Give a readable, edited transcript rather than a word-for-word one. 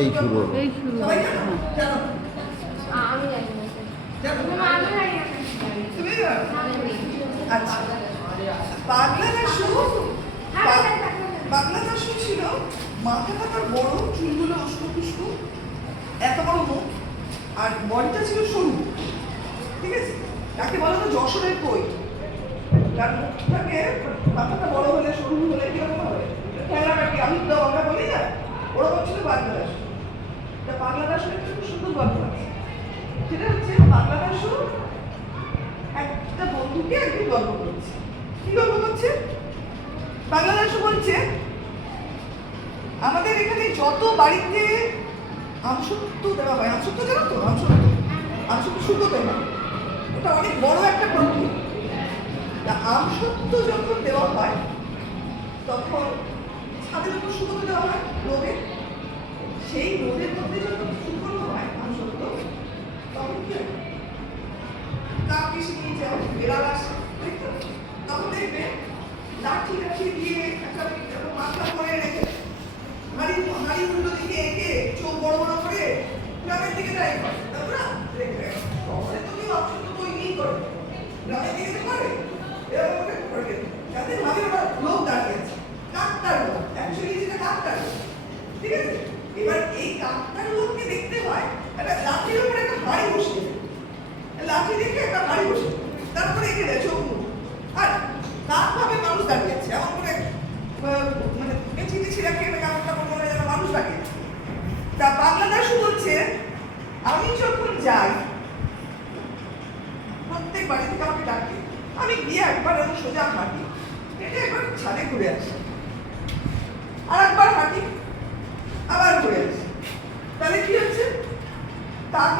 এই শুরু হলো। এই শুরু সবাই হলো, জানো? হ্যাঁ। জানো? আমি জানি না জানো? তুমি জানো? আচ্ছা স্যার। পাগলা দাশু পাগলা দাশু ছিল মাথাটা তার বড়, চুলগুলো উস্কো খুস্কো, এত বড় মুখ, আর বডিটা ছিল সরু। ঠিক আছে, তাকে বলা হতো যশোরের কই। তার মুখটাকে মাথাটা বড় হলে সরু হলে কিরকম হবে, খেলাটা কি আমি তো আমরা বলি না, ওরকম ছিল পাগলা দাশু। তা পাগলা দাশুর একটা খুব সুন্দর গল্প আছে। সেটা হচ্ছে পাগলা দাশু একটা বন্ধুকে একদিন গল্প করছে। কি গল্প করছে? পাগলা দাশু বলছে, আমাদের এখানে যত বাড়িতে আমসত্ব দেওয়া হয়, আমসত্ব জানো তো? আমসত্ব শুকোতে হয়, ওটা অনেক বড় একটা প্রক্রিয়া। তা আমসত্ব যখন দেওয়া হয় তখন ছাদের উপর শুকোতে দেওয়া হয় রোদে। সেই রোদের মধ্যে যখন শুকনো হয় আমসত্ব, তখন কি হয়? কাক এসে নিয়ে যায়, বেড়াল আসে, তখন দেখবে লাঠি লাঠি দিয়ে একটা মাথা করে রেখে হাড়ি উল্টো দিকে এঁকে চোখ বড় বড় করে গ্রামের দিকে যাই করে, তারপর শহরে তো কেউ আমসত্ব তৈরি করে, গ্রামের দিকে তো করে এরকম করে যাতে ভাবে ওরা লোক দাঁড়িয়ে আছে, কাকটার লোক, অ্যাকচুয়ালি যেটা কাকটার লোক। ঠিক আছে, এবার এই কাকটার লোককে দেখতে হয় একটা লাঠির উপরে একটা হাড়ি বসিয়ে, লাঠি দেখে একটা হাড়ি বসে, তারপরে এঁকে দেয় চোখ মুখ, আর কাক ভাবে মানুষ দাঁড়িয়ে আছে, এমন করে মানে চিঠি ছিঁড়াকে কাপড়টা মনে যেন মানুষ লাগে। তা পাগলা দাশু বলছে, আমি যখন যাই প্রত্যেক বাড়ি থেকে আমাকে ডাকে, আমি গিয়ে একবার আমি সোজা হাঁটি, হেঁটে একবার ছাদে ঘুরে আসি, আর একবার হাঁটি,